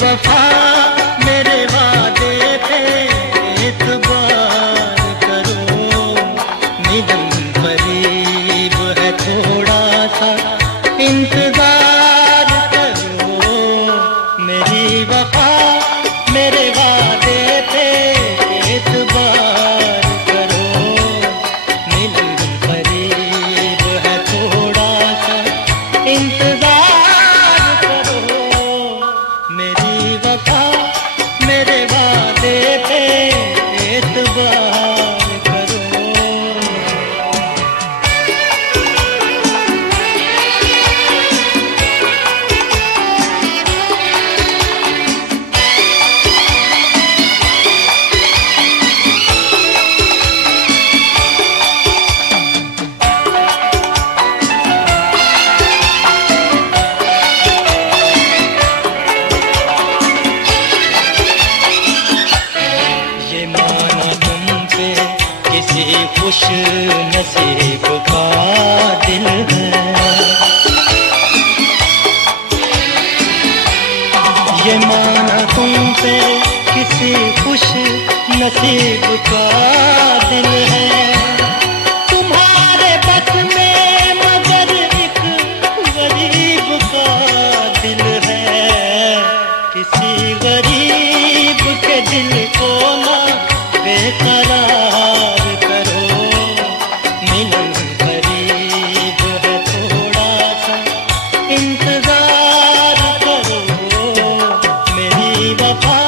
वफा मेरे वादे पे एतबार करो, मिलन करीब है थोड़ा सा इंतजार करो। मेरी वफा मेरे वादे पे एतबार करो, मिलन करीब है थोड़ा सा इंतजार करो। मेरी वफा मेरे वादे पे एतबार करो। ये माना तुम पे किसी खुश नसीब का दिल है, ये माना तुम पे किसी खुश नसीब का दिल है। तुम्हारे बस में मगर एक गरीब का दिल है, किसी गरीब के दिल को ना बेकरार करो। मिलन करीब है थोड़ा सा इंतजार करो। मेरी वफा